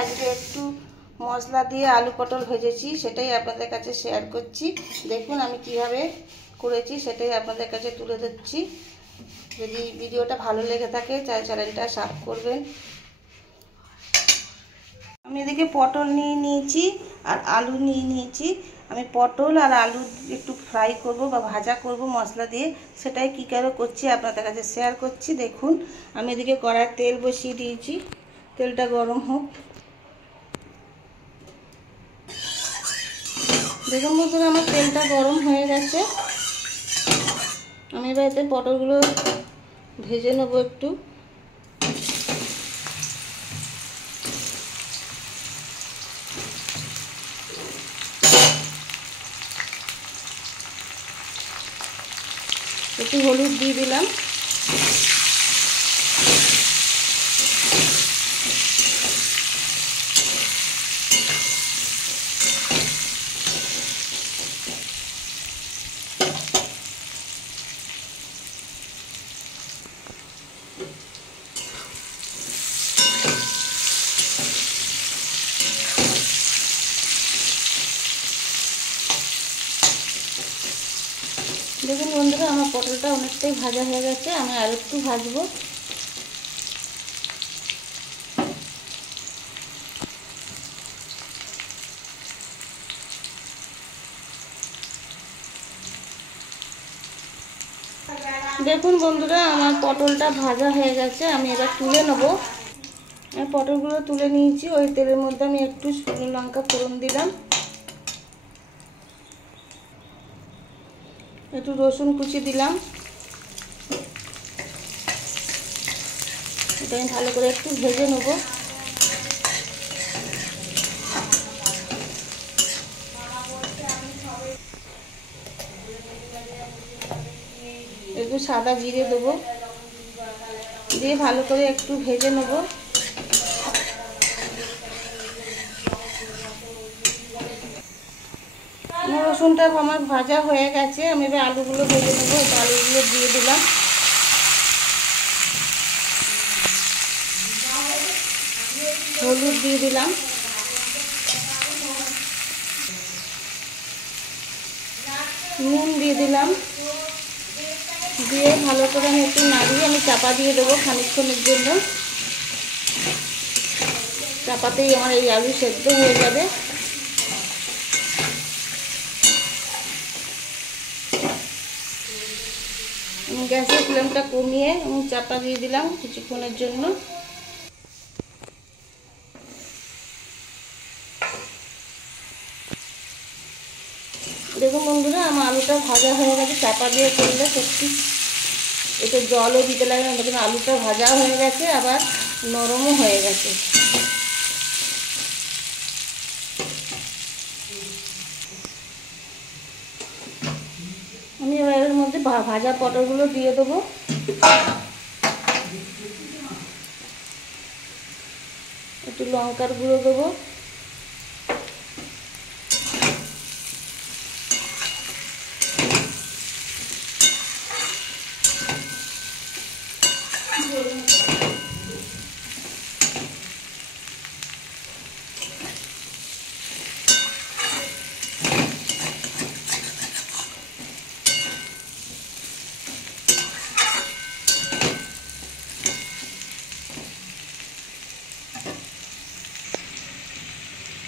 আজকে একটু মশলা দিয়ে আলু পটল ভেজেছি, সেটাই আপনাদের কাছে শেয়ার করছি। দেখুন আমি কিভাবে করেছি সেটাই আপনাদের কাছে তুলে ধরছি। যদি ভিডিওটা ভালো লেগে থাকে চ্যানেলটা সাবস্ক্রাইব করবেন। আমি এদিকে পটল নিয়ে নিয়েছি আর আলু নিয়ে নিয়েছি। আমি পটল আর আলু একটু ফ্রাই করব বা ভাজা করব মশলা দিয়ে, সেটাই কী করে করছি আপনাদের কাছে শেয়ার করছি। দেখুন আমি এদিকে কড়াই তেল বসিয়ে দিয়েছি, তেলটা গরম হোক। দেখুন বন্ধুরা আমার তেলটা গরম হয়ে গেছে। আমি এবার এতে পটলগুলো ভেজে নেব একটু। একটু হলুদ দিয়ে দিলাম। দেখুন বন্ধুরা আমার পটলটা অনেকটাই ভাজা হয়ে গেছে, আমি আর একটু ভাজবো। দেখুন বন্ধুরা আমার পটলটা ভাজা হয়ে গেছে, আমি এবার তুলে নেব। আমি পটলগুলো তুলে নিয়েছি। ওই তেলের মধ্যে আমি একটু শুকনো লঙ্কা ফোড়ন দিলাম, একটু রসুন কুচি দিলাম। এটা আমি ভালো করে একটু ভেজে নেব। একটু সাদা জিরে দেবো, দিয়ে ভালো করে একটু ভেজে নেব। রসুনটা আমার ভাজা হয়ে গেছে, আমি এবার আলুগুলো ভেজে নেব। আলুগুলো দিয়ে দিলাম। হলুদ দিয়ে দিলাম, নুন দিয়ে দিলাম, দিয়ে ভালো করে আমি একটু নাড়িয়ে আমি চাপা দিয়ে দেবো খানিকক্ষণের জন্য। চাপাতেই আমার এই আলু সেদ্ধ হয়ে যাবে। আমি গ্যাসের ফ্লেমটা কমিয়ে আমি চাপা দিয়ে দিলাম কিছুক্ষণের জন্য। দেখুন বন্ধুরা আমার আলুটা ভাজা হয়ে গেছে। চাপা দিয়ে করলে সত্যি একটু জলও দিতে লাগে না, দেখুন আলুটা ভাজা হয়ে গেছে, আবার নরমও হয়ে গেছে। আমি এবার এর মধ্যে ভাজা পটলগুলো দিয়ে দেবো। একটু লঙ্কার গুঁড়ো দেবো,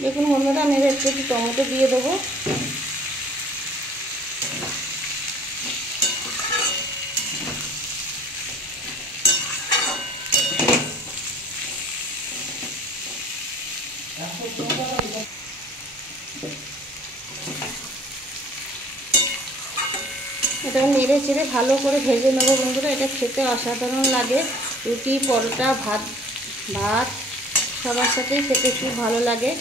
দেখুন বন্ধুরা আমি এবার একটু টমেটো দিয়ে দেবো। এটা নেড়ে চেড়ে ভালো করে ভেজে নেবো বন্ধুরা। এটা খেতে অসাধারণ লাগে, রুটি পরোটা ভাত সবার সাথেই খেতে খুব ভালো লাগে।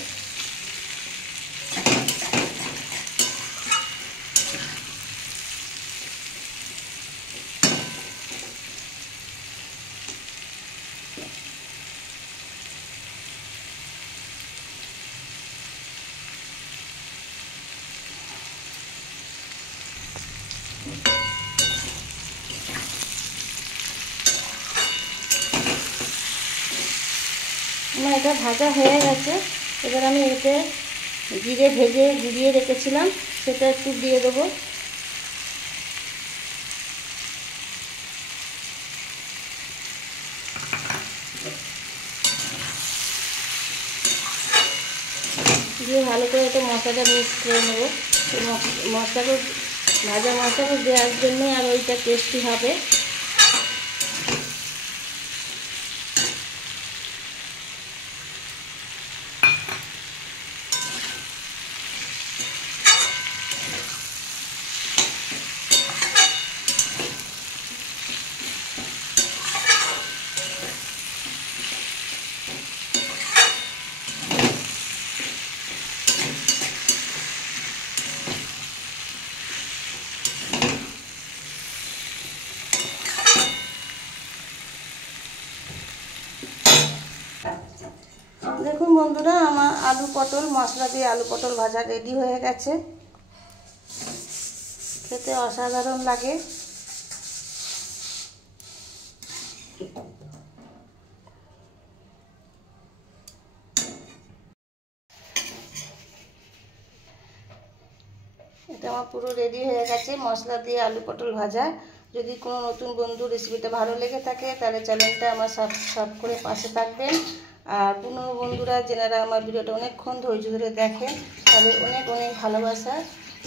আমার এটা ভাজা হয়ে গেছে। এবার আমি এতে জিরে ভেজে গুঁড়িয়ে রেখেছিলাম সেটা একটু দিয়ে দেবো। দিয়ে ভালো করে এটা মশলাটা মিক্স করে নেবো। মশলাটা ভাজা মশলাটা দেওয়ার জন্যই আর ওইটা টেস্টি হবে। দেখুন বন্ধুরা, আমার আলু পটল মশলা দিয়ে আলু পটল ভাজা রেডি হয়ে গেছে। খেতে অসাধারণ লাগে। এটা আমার পুরো রেডি হয়ে গেছে মশলা দিয়ে আলু পটল ভাজা। যদি কোনো নতুন বন্ধু রেসিপিটা ভালো লেগে থাকে তাহলে চ্যানেলটা আমার সাবস্ক্রাইব করে পাশে থাকবেন। আর পুরনো বন্ধুরা যেনারা আমার ভিডিওটা অনেকক্ষণ ধৈর্য ধরে দেখেন তাদের অনেক অনেক ভালোবাসা।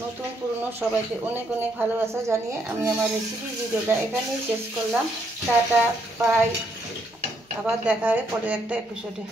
নতুন পুরনো সবাইকে অনেক অনেক ভালোবাসা জানিয়ে আমি আমার রেসিপি ভিডিওটা এখানেই শেষ করলাম। টাটা, বাই। আবার দেখা হবে পরের একটা এপিসোডে।